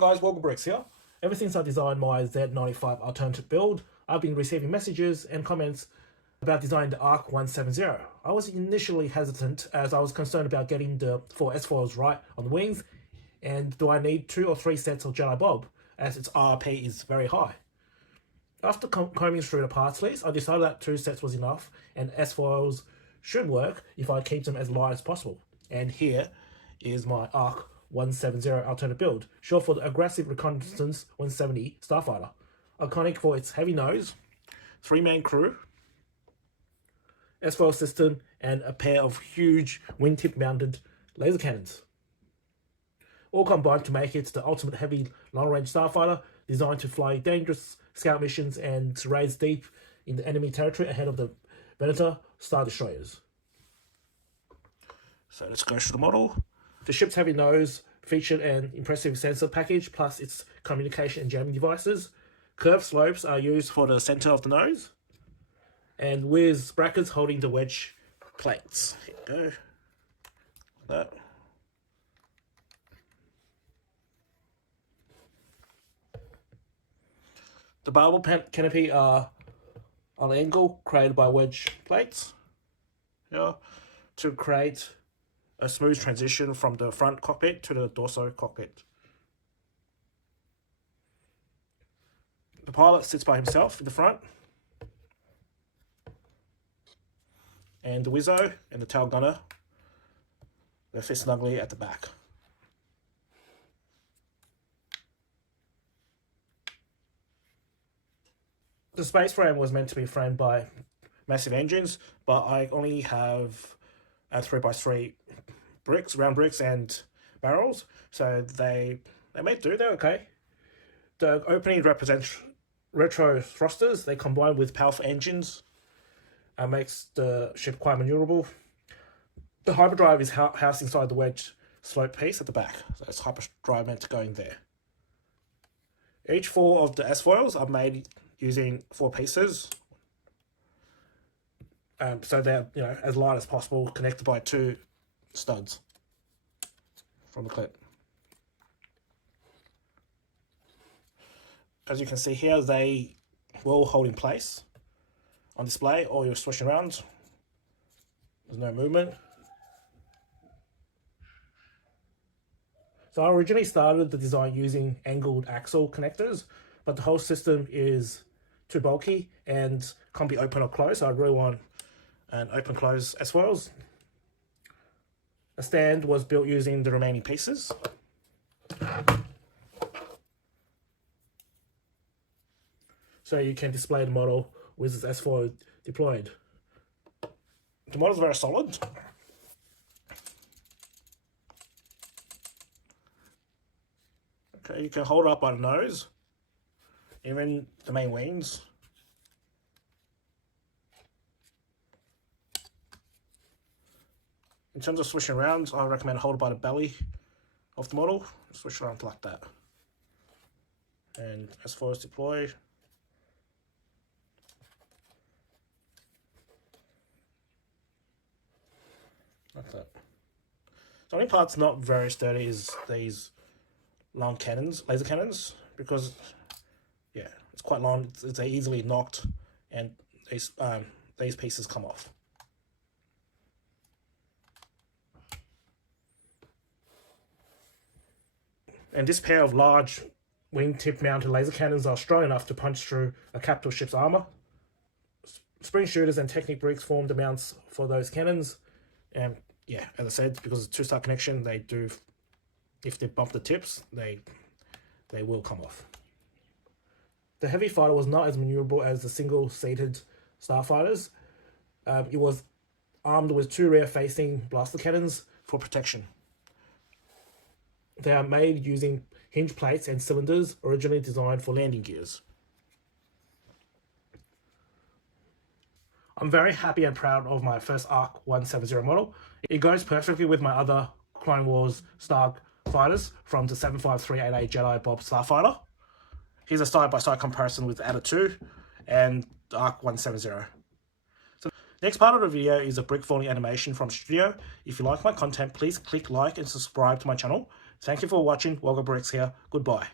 guys, Walker Bricks here. Ever since I designed my Z95 alternative build, I've been receiving messages and comments about designing the ARC-170. I was initially hesitant as I was concerned about getting the 4 S-foils right on the wings, and do I need 2 or 3 sets of Jedi Bob, as its RP is very high. After combing through the parts list, I decided that 2 sets was enough, and S-foils should work if I keep them as light as possible. And here is my ARC-170 alternate build, short for the Aggressive Reconnaissance 170 Starfighter. Iconic for its heavy nose, 3-man crew, S-foil system, and a pair of huge wingtip mounted laser cannons. All combined to make it the ultimate heavy long-range starfighter, designed to fly dangerous scout missions and raids deep in the enemy territory ahead of the Venator Star Destroyers. So let's go through the model. The ship's heavy nose featured an impressive sensor package, plus its communication and jamming devices. Curved slopes are used for the center of the nose, and with brackets holding the wedge plates. Here we go. Like that. The barbel canopy are on an angle created by wedge plates, to create a smooth transition from the front cockpit to the dorsal cockpit. The pilot sits by himself in the front, and the Wizzo and the tail gunner, they fit snugly at the back. The space frame was meant to be framed by massive engines, but I only have 3x3 bricks, round bricks and barrels, so they may do, they're okay. The opening represents retro thrusters. They combine with powerful engines and makes the ship quite maneuverable. The hyperdrive is housed inside the wedge slope piece at the back, so it's hyperdrive meant to go in there. Each 4 of the S-foils are made using 4 pieces, so they're as light as possible, connected by 2 studs from the clip. As you can see here, they will hold in place on display, or you're swishing around. There's no movement. So I originally started the design using angled axle connectors, but the whole system is too bulky and can't be open or closed, so I really want an open-close S-foils. A stand was built using the remaining pieces. So you can display the model with its S-foil deployed. The model is very solid. Okay, you can hold it up by the nose, even the main wings. In terms of swishing around, I recommend hold it by the belly of the model. Swish around like that. And as far as deploy, like that. The only part's not very sturdy is these long cannons, laser cannons, because it's quite long. They're easily knocked, and these pieces come off. And this pair of large wingtip mounted laser cannons are strong enough to punch through a capital ship's armor. Spring shooters and Technic bricks form the mounts for those cannons. And as I said, because it's a 2-star connection, they do, if they bump the tips, they will come off. The heavy fighter was not as maneuverable as the single-seated starfighters. It was armed with 2 rear-facing blaster cannons for protection. They are made using hinge plates and cylinders originally designed for landing gears. I'm very happy and proud of my first ARC-170 model. It goes perfectly with my other Clone Wars Starfighters from the 75388 Jedi Bob Starfighter. Here's a side-by-side comparison with the Adder 2 and the ARC-170. So next part of the video is a brick falling animation from studio. If you like my content, please click like and subscribe to my channel. Thank you for watching. Woggle Bricks here. Goodbye.